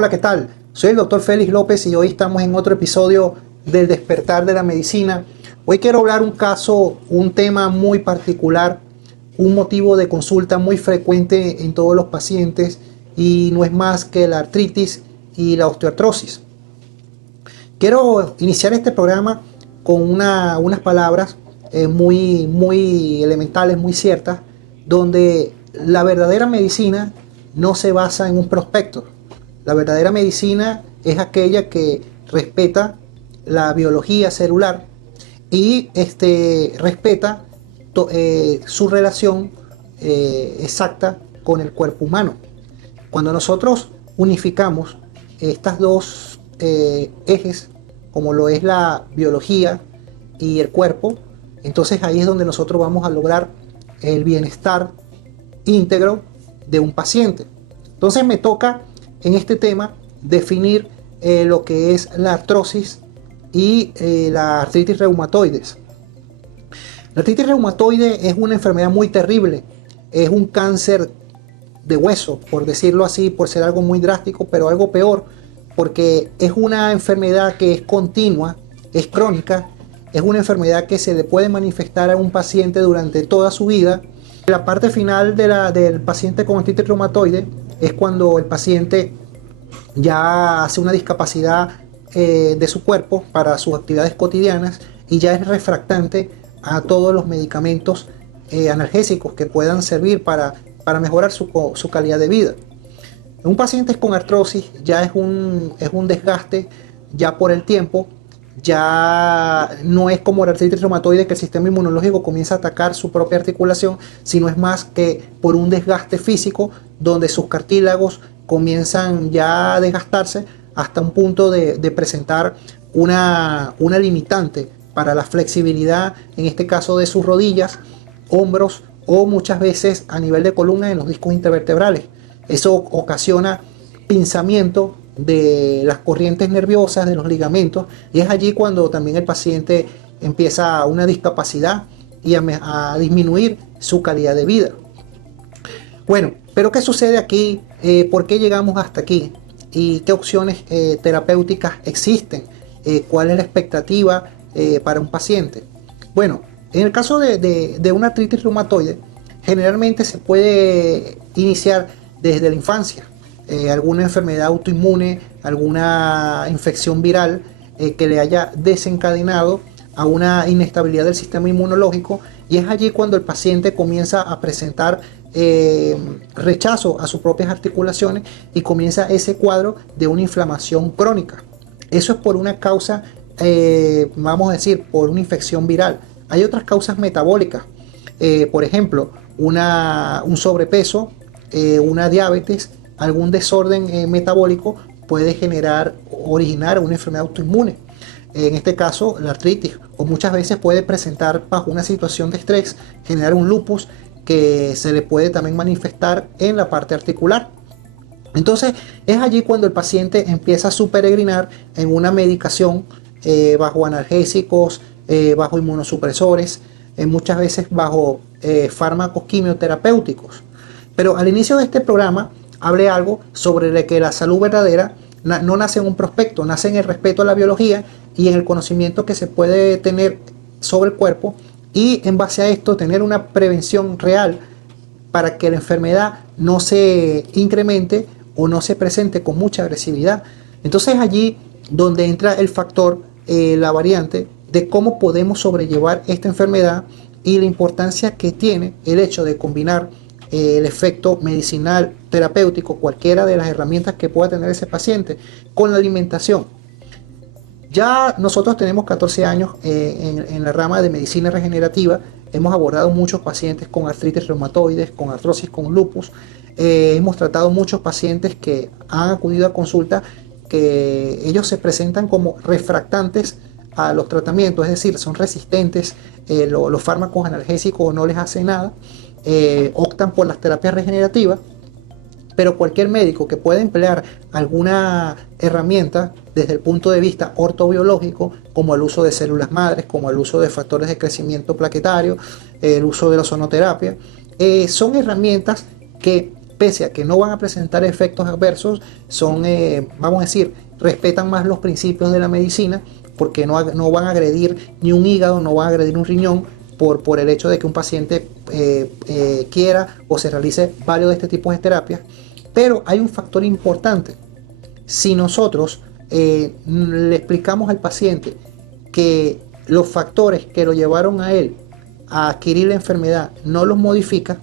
Hola, ¿qué tal? Soy el doctor Félix López y hoy estamos en otro episodio del Despertar de la Medicina. Hoy quiero hablar un caso, un tema muy particular, un motivo de consulta muy frecuente en todos los pacientes y no es más que la artritis y la osteoartrosis. Quiero iniciar este programa con unas palabras muy elementales, muy ciertas, donde la verdadera medicina no se basa en un prospecto. La verdadera medicina es aquella que respeta la biología celular y respeta su relación exacta con el cuerpo humano. Cuando nosotros unificamos estas dos ejes, como lo es la biología y el cuerpo, entonces ahí es donde nosotros vamos a lograr el bienestar íntegro de un paciente. Entonces me toca en este tema definir lo que es la artrosis y la artritis reumatoides. La artritis reumatoide es una enfermedad muy terrible, es un cáncer de hueso, por decirlo así, por ser algo muy drástico, pero algo peor, porque es una enfermedad que es continua, es crónica, es una enfermedad que se le puede manifestar a un paciente durante toda su vida. La parte final del paciente con artritis reumatoide es cuando el paciente ya hace una discapacidad de su cuerpo para sus actividades cotidianas y ya es refractante a todos los medicamentos analgésicos que puedan servir para mejorar su calidad de vida. Un paciente con artrosis ya es un desgaste ya por el tiempo, ya no es como la artritis reumatoide que el sistema inmunológico comienza a atacar su propia articulación, sino es más que por un desgaste físico donde sus cartílagos comienzan ya a desgastarse hasta un punto de presentar una limitante para la flexibilidad, en este caso de sus rodillas, hombros o muchas veces a nivel de columna en los discos intervertebrales. Eso ocasiona pinzamiento de las corrientes nerviosas, de los ligamentos, y es allí cuando también el paciente empieza una discapacidad y a disminuir su calidad de vida. Bueno, pero ¿qué sucede aquí? ¿Por qué llegamos hasta aquí? ¿Y qué opciones terapéuticas existen? ¿Cuál es la expectativa para un paciente? Bueno, en el caso de una artritis reumatoide, generalmente se puede iniciar desde la infancia. Alguna enfermedad autoinmune, alguna infección viral que le haya desencadenado a una inestabilidad del sistema inmunológico, y es allí cuando el paciente comienza a presentar rechazo a sus propias articulaciones y comienza ese cuadro de una inflamación crónica. Eso es por una causa, vamos a decir, por una infección viral. Hay otras causas metabólicas, por ejemplo, un sobrepeso, una diabetes, algún desorden metabólico puede originar una enfermedad autoinmune. En este caso, la artritis, o muchas veces puede presentar bajo una situación de estrés, generar un lupus que se le puede también manifestar en la parte articular. Entonces, es allí cuando el paciente empieza su peregrinar en una medicación bajo analgésicos, bajo inmunosupresores, muchas veces bajo fármacos quimioterapéuticos. Pero al inicio de este programa hablé algo sobre que la salud verdadera no nace en un prospecto, nace en el respeto a la biología y en el conocimiento que se puede tener sobre el cuerpo, y en base a esto tener una prevención real para que la enfermedad no se incremente o no se presente con mucha agresividad. Entonces allí donde entra el factor, la variante de cómo podemos sobrellevar esta enfermedad y la importancia que tiene el hecho de combinar el efecto medicinal, terapéutico, cualquiera de las herramientas que pueda tener ese paciente, con la alimentación. Ya nosotros tenemos 14 años en la rama de medicina regenerativa, hemos abordado muchos pacientes con artritis reumatoides, con artrosis, con lupus, hemos tratado muchos pacientes que han acudido a consulta que ellos se presentan como refractantes a los tratamientos, es decir, son resistentes, los fármacos analgésicos no les hacen nada, optan por las terapias regenerativas, pero cualquier médico que pueda emplear alguna herramienta desde el punto de vista ortobiológico, como el uso de células madres, como el uso de factores de crecimiento plaquetario, el uso de la ozonoterapia, son herramientas que pese a que no van a presentar efectos adversos, son, vamos a decir, respetan más los principios de la medicina, porque no van a agredir ni un hígado, no van a agredir un riñón, por el hecho de que un paciente quiera o se realice varios de este tipo de terapias. Pero hay un factor importante. Si nosotros le explicamos al paciente que los factores que lo llevaron a él a adquirir la enfermedad no los modifica,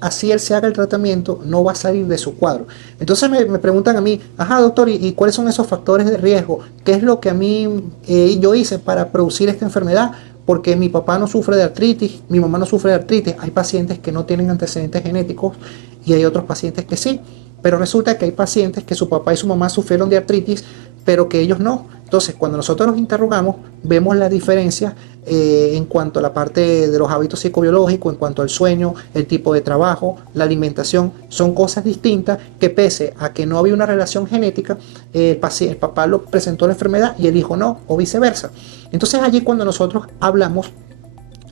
así él se haga el tratamiento, no va a salir de su cuadro. Entonces me preguntan a mí, ajá doctor, ¿y cuáles son esos factores de riesgo? ¿Qué es lo que a mí yo hice para producir esta enfermedad? Porque mi papá no sufre de artritis, mi mamá no sufre de artritis. Hay pacientes que no tienen antecedentes genéticos y hay otros pacientes que sí. Pero resulta que hay pacientes que su papá y su mamá sufrieron de artritis, pero que ellos no. Entonces, cuando nosotros los interrogamos, vemos la diferencia en cuanto a la parte de los hábitos psicobiológicos, en cuanto al sueño, el tipo de trabajo, la alimentación. Son cosas distintas que, pese a que no había una relación genética, el papá lo presentó la enfermedad y el hijo no, o viceversa. Entonces allí, cuando nosotros hablamos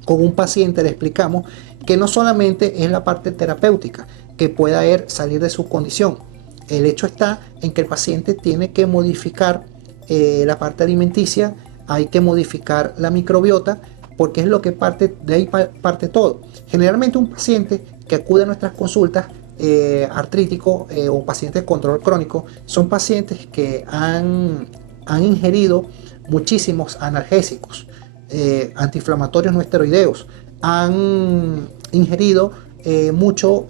con un paciente, le explicamos que no solamente es la parte terapéutica que pueda salir de su condición. El hecho está en que el paciente tiene que modificar la parte alimenticia, hay que modificar la microbiota, porque es lo que de ahí parte todo. Generalmente un paciente que acude a nuestras consultas artrítico o pacientes de control crónico son pacientes que han ingerido muchísimos analgésicos, antiinflamatorios no esteroideos, han ingerido muchos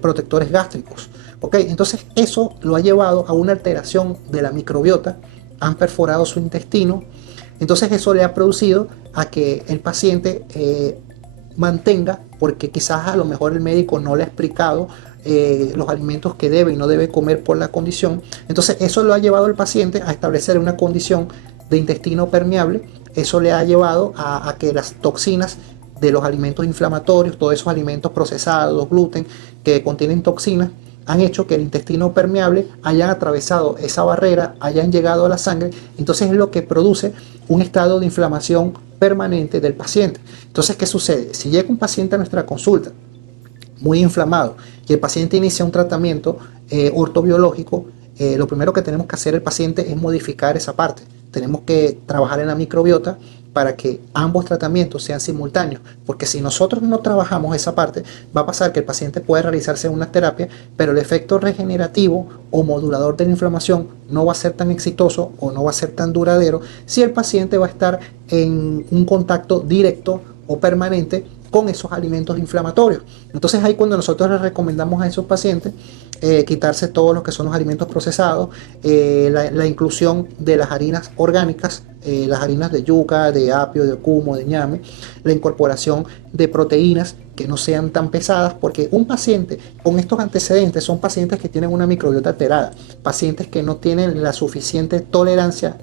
protectores gástricos. ¿Okay? Entonces eso lo ha llevado a una alteración de la microbiota, han perforado su intestino, entonces eso le ha producido a que el paciente mantenga, porque quizás a lo mejor el médico no le ha explicado los alimentos que debe y no debe comer por la condición. Entonces eso lo ha llevado al paciente a establecer una condición de intestino permeable. Eso le ha llevado a que las toxinas de los alimentos inflamatorios, todos esos alimentos procesados, gluten, que contienen toxinas, han hecho que el intestino permeable hayan atravesado esa barrera, hayan llegado a la sangre. Entonces es lo que produce un estado de inflamación permanente del paciente. Entonces, ¿qué sucede? Si llega un paciente a nuestra consulta muy inflamado y el paciente inicia un tratamiento ortobiológico, lo primero que tenemos que hacer el paciente es modificar esa parte. Tenemos que trabajar en la microbiota para que ambos tratamientos sean simultáneos, porque si nosotros no trabajamos esa parte, va a pasar que el paciente puede realizarse una terapia, pero el efecto regenerativo o modulador de la inflamación no va a ser tan exitoso o no va a ser tan duradero si el paciente va a estar en un contacto directo o permanente con esos alimentos inflamatorios. Entonces ahí cuando nosotros les recomendamos a esos pacientes quitarse todos los que son los alimentos procesados, la inclusión de las harinas orgánicas, las harinas de yuca, de apio, de cumo, de ñame, la incorporación de proteínas que no sean tan pesadas, porque un paciente con estos antecedentes son pacientes que tienen una microbiota alterada, pacientes que no tienen la suficiente tolerancia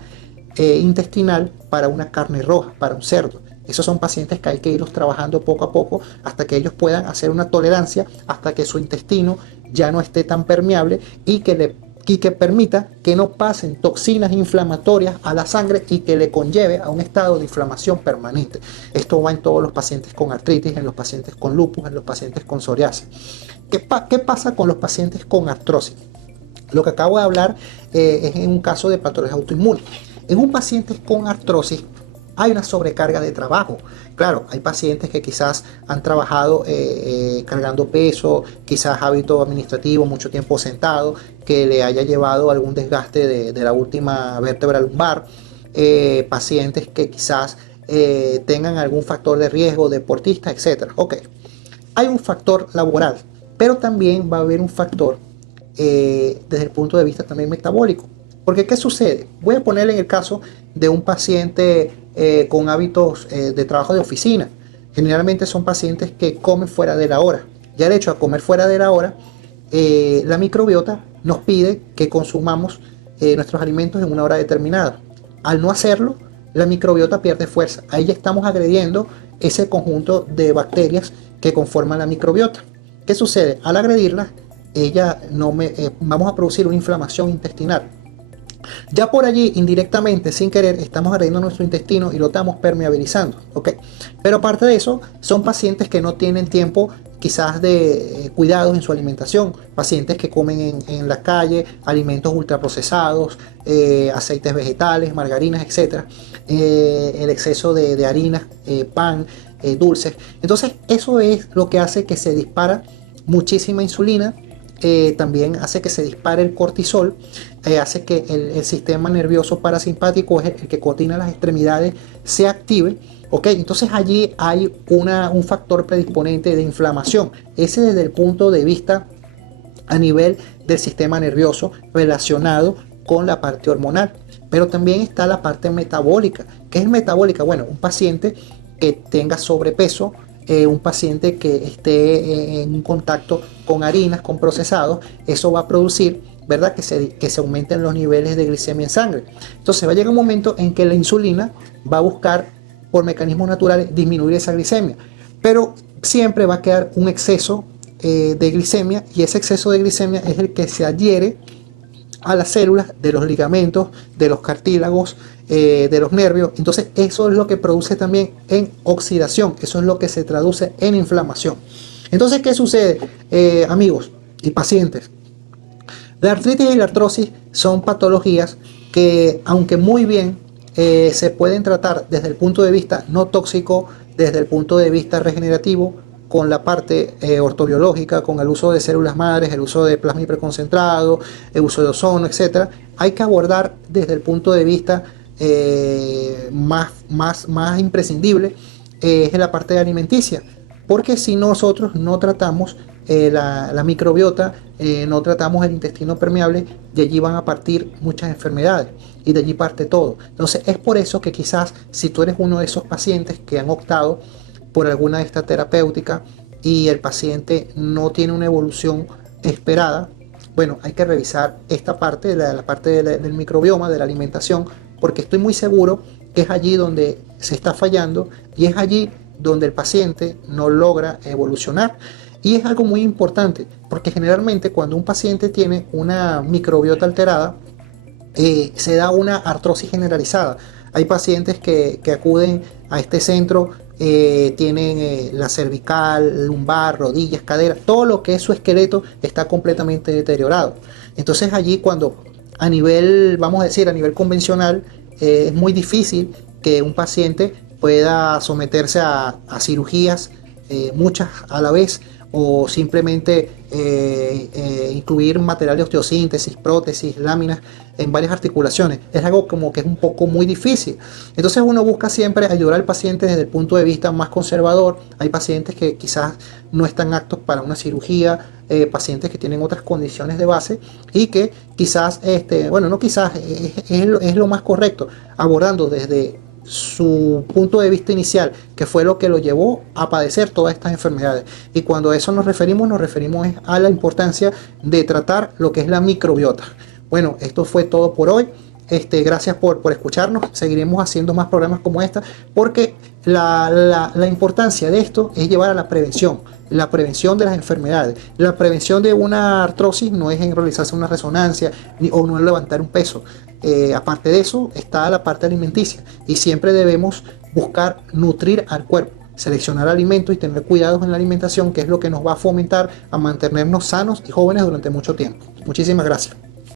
intestinal para una carne roja, para un cerdo. Esos son pacientes que hay que irlos trabajando poco a poco hasta que ellos puedan hacer una tolerancia, hasta que su intestino ya no esté tan permeable y que permita que no pasen toxinas inflamatorias a la sangre y que le conlleve a un estado de inflamación permanente. Esto va en todos los pacientes con artritis, en los pacientes con lupus, en los pacientes con psoriasis. ¿Qué pasa con los pacientes con artrosis? Lo que acabo de hablar es en un caso de patología autoinmune. En un paciente con artrosis hay una sobrecarga de trabajo. Claro, hay pacientes que quizás han trabajado cargando peso, quizás hábito administrativo, mucho tiempo sentado, que le haya llevado algún desgaste de la última vértebra lumbar. Pacientes que quizás tengan algún factor de riesgo, deportistas, etc. Ok, hay un factor laboral, pero también va a haber un factor desde el punto de vista también metabólico. Porque ¿qué sucede? Voy a ponerle en el caso de un paciente con hábitos de trabajo de oficina. Generalmente son pacientes que comen fuera de la hora. Ya el hecho de comer fuera de la hora, la microbiota nos pide que consumamos nuestros alimentos en una hora determinada. Al no hacerlo, la microbiota pierde fuerza. Ahí ya estamos agrediendo ese conjunto de bacterias que conforman la microbiota. ¿Qué sucede? Al agredirlas, vamos a producir una inflamación intestinal. Ya por allí, indirectamente, sin querer, estamos agrediendo nuestro intestino y lo estamos permeabilizando, ¿ok? Pero aparte de eso, son pacientes que no tienen tiempo quizás de cuidados en su alimentación, pacientes que comen en la calle alimentos ultraprocesados, aceites vegetales, margarinas, etcétera, el exceso de harinas, pan, dulces. Entonces, eso es lo que hace que se dispara muchísima insulina. También hace que se dispare el cortisol, hace que el sistema nervioso parasimpático, es el que coordina las extremidades, se active. ¿Ok? Entonces allí hay un factor predisponente de inflamación. Ese desde el punto de vista a nivel del sistema nervioso relacionado con la parte hormonal. Pero también está la parte metabólica. ¿Qué es metabólica? Bueno, un paciente que tenga sobrepeso, un paciente que esté en contacto con harinas, con procesados, eso va a producir, ¿verdad?, que se aumenten los niveles de glicemia en sangre. Entonces va a llegar un momento en que la insulina va a buscar, por mecanismos naturales, disminuir esa glicemia, pero siempre va a quedar un exceso de glicemia, y ese exceso de glicemia es el que se adhiere a las células de los ligamentos, de los cartílagos, de los nervios. Entonces eso es lo que produce también en oxidación, eso es lo que se traduce en inflamación. Entonces, ¿qué sucede, amigos y pacientes? La artritis y la artrosis son patologías que, aunque muy bien, se pueden tratar desde el punto de vista no tóxico, desde el punto de vista regenerativo, con la parte ortobiológica, con el uso de células madres, el uso de plasma hiperconcentrado, el uso de ozono, etc. Hay que abordar desde el punto de vista más imprescindible, es la parte alimenticia, porque si nosotros no tratamos la microbiota, no tratamos el intestino permeable, de allí van a partir muchas enfermedades y de allí parte todo. Entonces es por eso que quizás si tú eres uno de esos pacientes que han optado por alguna de estas terapéuticas y el paciente no tiene una evolución esperada, bueno, hay que revisar esta parte, la parte del microbioma, de la alimentación, porque estoy muy seguro que es allí donde se está fallando y es allí donde el paciente no logra evolucionar. Y es algo muy importante, porque generalmente cuando un paciente tiene una microbiota alterada, se da una artrosis generalizada. Hay pacientes que acuden a este centro, tienen la cervical, lumbar, rodillas, caderas, todo lo que es su esqueleto está completamente deteriorado. Entonces allí, cuando a nivel, vamos a decir, a nivel convencional, es muy difícil que un paciente pueda someterse a cirugías, muchas a la vez, o simplemente incluir material de osteosíntesis, prótesis, láminas en varias articulaciones. Es algo como que es un poco muy difícil. Entonces uno busca siempre ayudar al paciente desde el punto de vista más conservador. Hay pacientes que quizás no están aptos para una cirugía, pacientes que tienen otras condiciones de base y que quizás, bueno, no quizás, es lo más correcto, abordando desde su punto de vista inicial, que fue lo que lo llevó a padecer todas estas enfermedades. Y cuando a eso nos referimos a la importancia de tratar lo que es la microbiota. Bueno, esto fue todo por hoy. Gracias por escucharnos. Seguiremos haciendo más programas como esta, porque la importancia de esto es llevar a la prevención de las enfermedades. La prevención de una artrosis no es en realizarse una resonancia o no es levantar un peso. Aparte de eso está la parte alimenticia, y siempre debemos buscar nutrir al cuerpo, seleccionar alimentos y tener cuidados en la alimentación, que es lo que nos va a fomentar a mantenernos sanos y jóvenes durante mucho tiempo. Muchísimas gracias.